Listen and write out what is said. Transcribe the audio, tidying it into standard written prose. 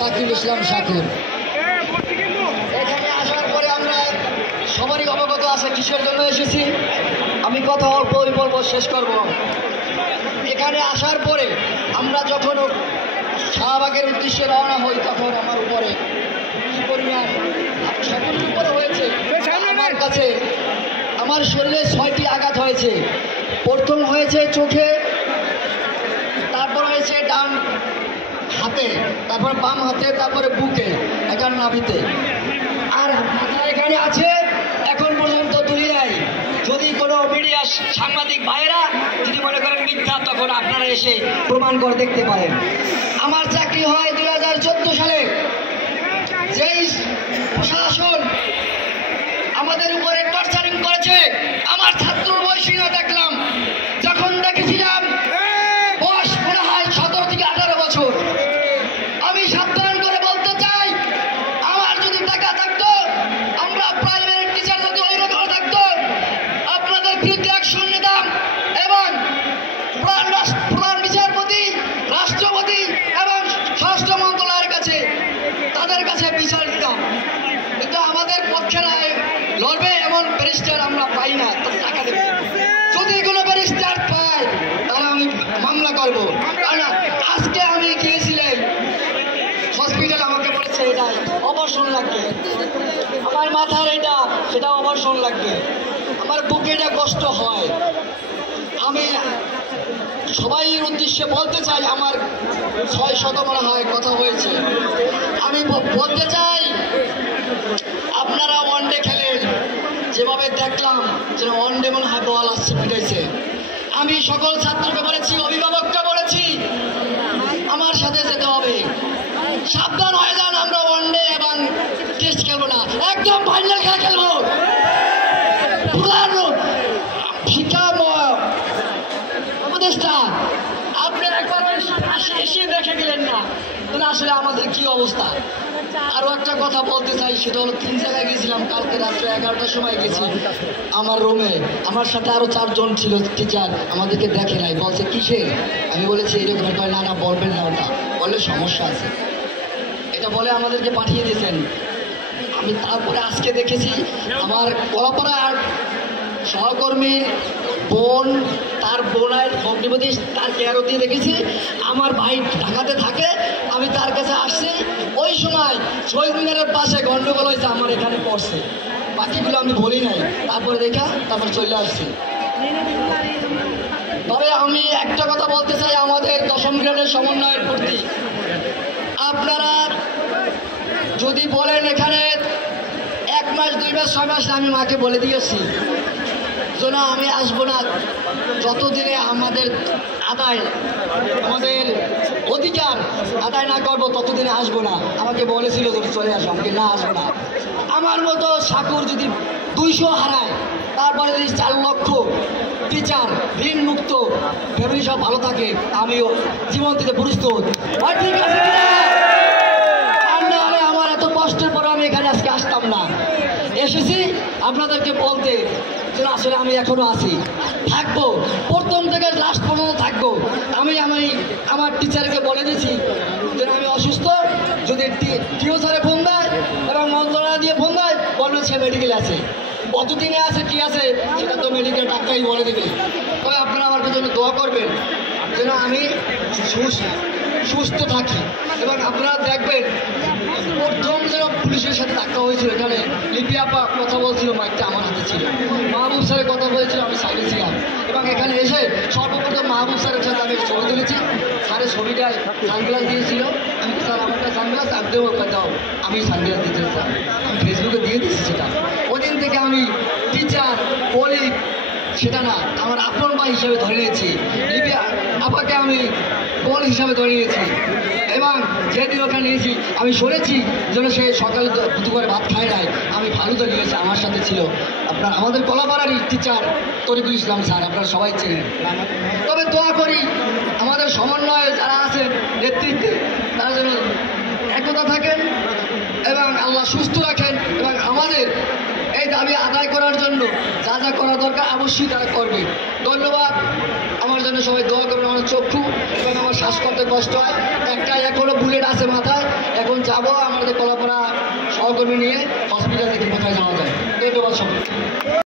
শাকিরুল ইসলাম শাকুর। এখানে আসার পরে আমরা সবারই অবগত আছে কিসের জন্য এসেছি। আমি কথা অল্প বলবো, শেষ করব। এখানে আসার পরে আমরা যখন শাহবাগের উদ্দেশ্যে রওনা হই তখন আমার উপরে কি পরিমাণ সকলের উপরে হয়েছে। আমার কাছে আমার শরীরে 6টি আঘাত হয়েছে। প্রথম হয়েছে চোখে, তারপর হয়েছে ডান হাতে, তারপর বাম হাতে, তারপরে বুকে, এখানে নাভিতে, আর মাথা এখানে আছে। এখন পর্যন্ত তুলি নাই। যদি কোনো মিডিয়া সাংবাদিক ভাইয়েরা যদি মনে করেন মিথ্যা, তখন আপনারা এসে প্রমাণ করে দেখতে পারেন। আমার চাকরি হয় 2014 সালে। যেই প্রশাসন আমাদের উপরে টর্চারিং করেছে, আমার ছাত্র বয়সীরা দেখলাম, যখন দেখেছিলাম বয়স মনে হয় 17 থেকে 18 বছর। আমি সাবধান করে বলতে চাই, আমার যদি টাকা থাকতো, আমরা প্রাইভেট টিচার যদি ওইরকম থাকতো, আপনাদের বিরুদ্ধে অ্যাকশন নিতাম এবং প্রধান বিচারপতি, রাষ্ট্রপতি এবং স্বরাষ্ট্র মন্ত্রণালয়ের কাছে তাদের কাছে বিচার দিতাম। কিন্তু আমাদের পক্ষে লড়বে এমন ব্যারিস্টার আমরা পাই না, টাকা দেবে। যদি কোনো ব্যারিস্টার পাই তাহলে আমি মামলা করবো। কারণ আজকে আমি গিয়েছিলাম হসপিটাল, আমাকে বলেছে এটা অপারেশন লাগবে, আমার মাথার এটা সেটা অপারেশন লাগবে, আমার বুকে এটা কষ্ট হয়। আমি সবাই উদ্দেশ্যে বলতে চাই, আমার 600 মনে হয় কথা হয়েছে। আমি বলতে চাই, আপনারা ওয়ানডে খেলেন, যেভাবে দেখলাম যে ওয়ানডে মনে হয় বল আসছে, পিটাইছে। আমি সকল ছাত্রকে বলেছি, অভিভাবককে বলেছি, আমার সাথে যেতে হবে। সাবধান হয়ে যান, আমরা ওয়ানডে এবং টেস্ট খেলবো না, একদম ফাইনাল খেলা খেলবো। শিক্ষা উপদেষ্টা আপনি একবার এসে দেখে গেলেন না, তাহলে আসলে আমাদের কি অবস্থা। আরও একটা কথা বলতে চাই, সেটা হলো 3 জায়গায় গেছিলাম। কালকে রাত্রে 11টার সময় গেছি আমার রুমে, আমার সাথে আরও 4 জন ছিল টিচার, আমাদেরকে দেখে নাই, বলছে কিসে। আমি বলেছি এরকম, না না বলবেন না, ওটা বললে সমস্যা আছে, এটা বলে আমাদেরকে পাঠিয়ে দিয়েছেন। আমি তারপরে আজকে দেখেছি আমার কলাপাড়ার সহকর্মীর বোন, তার বোনের অগ্নিপতি, তার কেয়ারও দিয়ে দেখেছি। আমার ভাই ঢাকাতে থাকে, আমি তার কাছে আসছি, ওই সময় শহীদ মিনারের পাশে গন্ডগোল হয়েছে, আমার এখানে পড়ছে। বাকিগুলো আমি বলি নাই, তারপরে তারপর চলে আসছি। তবে আমি একটা কথা বলতে চাই আমাদের 10ম গ্রেডের সমন্বয়ের প্রতি, আপনারা যদি বলেন এখানে 1 মাস 2 মাস 6 মাস, আমি মাকে বলে দিয়েছি না আমি আসবো না, যতদিনে আমাদের অধিকার আদায় না করবো ততদিনে আসবো না। আমাকে বলেছিল যদি চলে আসো, আমাকে না আসবো না। আমার মতো শাকুর যদি 200 হারায়, তারপরে যদি 4 লক্ষ টিচার ঋণ মুক্ত ফ্যামিলি সব ভালো থাকে, আমিও জীবন থেকে প্রস্তুত। ঠিক আছে, আমার এত কষ্টের পরে আমি এখানে আজকে আসতাম না। এসেছি আপনাদেরকে বলতে যে আসলে আমি এখনো আছি, থাকবো, প্রথম থেকে লাস্ট পর্যন্ত থাকবো। আমি আমার টিচারকে বলে দিয়েছি যে আমি অসুস্থ, যদি টিও স্যারে ফোন দেয় এবং মন্ত্রণালয় দিয়ে ফোন দেয়, বলবে সে মেডিকেল আছে, কতদিনে আছে কি আছে সেটা তো মেডিকেল ডাক্তারই বলে দেবে। তবে আপনারা আমার জন্য দোয়া করবেন যেন আমি সুস্থ থাকি। এবং আপনারা দেখবেন প্রথম যেন পুলিশের সাথে ধাক্কা হয়েছিল, এখানে লিপি আপা কথা বলছিল, মাইকটা আমার হাতে ছিল, মাহবুব স্যারের কথা বলেছিল, আমি সাইডে ছিলাম। এবং এখানে এসে সর্বপ্রথম মাহবুব স্যারের সাথে আমি ছবি তুলেছি। স্যারের ছবিটায় সানগ্লাস দিয়েছিল, আমি স্যার আমারটা সানগ্লাস আপনিও দাও, আমি সানগ্লাস দিতে স্যার, আমি ফেসবুকে দিয়ে দিচ্ছি সেটা। ওদিন থেকে আমি টিচার বলি সেটা না, আমার আপন ভাই হিসেবে ধরে নিয়েছি। লিপি আপাকে আমি বল হিসাবে ধরে নিয়েছি। এবং যেদিন ওখানে নিয়েছি আমি শুনেছি যেন সে সকালে দুপুরে ভাত খায় নাই, আমি ফালুদা নিয়েছি, আমার সাথে ছিল আমাদের কলাপাড়ারই টিচার তরিকুল ইসলাম স্যার, আপনারা সবাই চেনেন। তবে দোয়া করি আমাদের সমন্বয়ে যারা আছেন নেতৃত্বে, তারা যেন একতা থাকেন এবং আল্লাহ সুস্থ রাখেন এবং আমাদের এই দাবি আদায় করার জন্য যা যা করা দরকার অবশ্যই তারা করবে। ধন্যবাদ। আমার জন্য সবাই দোয়া করবেন। আমার চক্ষু এবং আমার শ্বাস করতে কষ্ট হয়, একটা এখনো বুলেট আছে মাথায়, এখন যাব আমাদের কলাপাড়া সহকর্মী নিয়ে হসপিটাল থেকে কোথায় যাওয়া যায়। ধন্যবাদ সবাই।